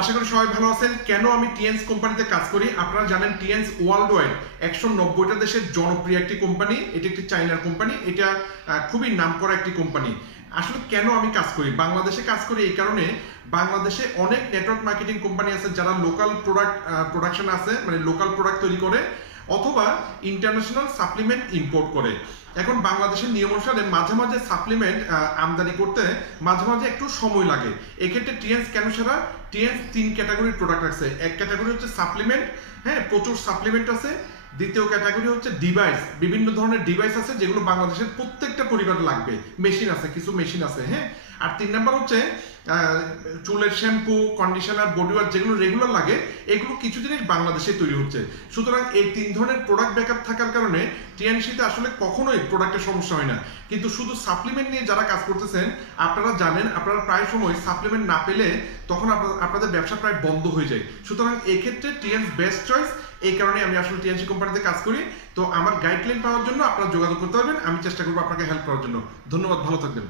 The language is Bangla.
আশা করি সবাই ভালো আছেন। কেন আমি টিএনস কোম্পানিতে কাজ করি? আপনারা জানেন টিএনস ওয়ার্ল্ড ওয়াইড 190টা দেশের জনপ্রিয় একটি কোম্পানি। এটি একটি চাইনার কোম্পানি। এটা খুবই নামকরা একটি কোম্পানি। আসলে কেন আমি কাজ করি? বাংলাদেশে কাজ করি এই কারণে, বাংলাদেশে অনেক নেটওয়ার্ক মার্কেটিং কোম্পানি আছে যারা লোকাল প্রোডাকশন আছে, মানে লোকাল প্রোডাক্ট তৈরি করে অথবা ইন্টারন্যাশনাল সাপ্লিমেন্ট ইম্পোর্ট করে। এখন বাংলাদেশের নিয়ম অনুসারে মাঝে মাঝে সাপ্লিমেন্ট আমদানি করতে মাঝে মাঝে একটু সময় লাগে। এক্ষেত্রে টিএনস কেন সেরা? টিএনস 3 ক্যাটাগরির প্রোডাক্ট আছে। এক ক্যাটাগরি হচ্ছে সাপ্লিমেন্ট, হ্যাঁ, প্রচুর সাপ্লিমেন্ট আছে। দ্বিতীয় ক্যাটাগরি হচ্ছে ডিভাইস, বিভিন্ন ধরনের ডিভাইস আছে যেগুলো বাংলাদেশের প্রত্যেকটা পরিবারে লাগবে। মেশিন আছে, কিছু মেশিন আছে, হ্যাঁ। আর 3 নাম্বার হচ্ছে চুলের শ্যাম্পু, কন্ডিশনার, বডি ওয়াশ যেগুলো রেগুলার লাগে, এগুলো কিছু জিনিস বাংলাদেশে তৈরি হচ্ছে। সুতরাং এই 3 ধরনের প্রোডাক্ট ব্যাকআপ থাকার কারণে টিএনসিতে আসলে কখনোই প্রোডাক্টের সমস্যা হয় না। কিন্তু শুধু সাপ্লিমেন্ট নিয়ে যারা কাজ করতেছেন, আপনারা জানেন আপনারা প্রায় সময় সাপ্লিমেন্ট না পেলে তখন আপনাদের ব্যবসা প্রায় বন্ধ হয়ে যায়। সুতরাং এক্ষেত্রে টিএনস বেস্ট চয়েস। এই কারণে আমি আসলে টিএনসি কোম্পানিতে কাজ করি। তো আমার গাইডলাইন পাওয়ার জন্য আপনারা যোগাযোগ করতে পারবেন। আমি চেষ্টা করবো আপনাকে হেল্প করার জন্য। ধন্যবাদ, ভালো থাকবেন।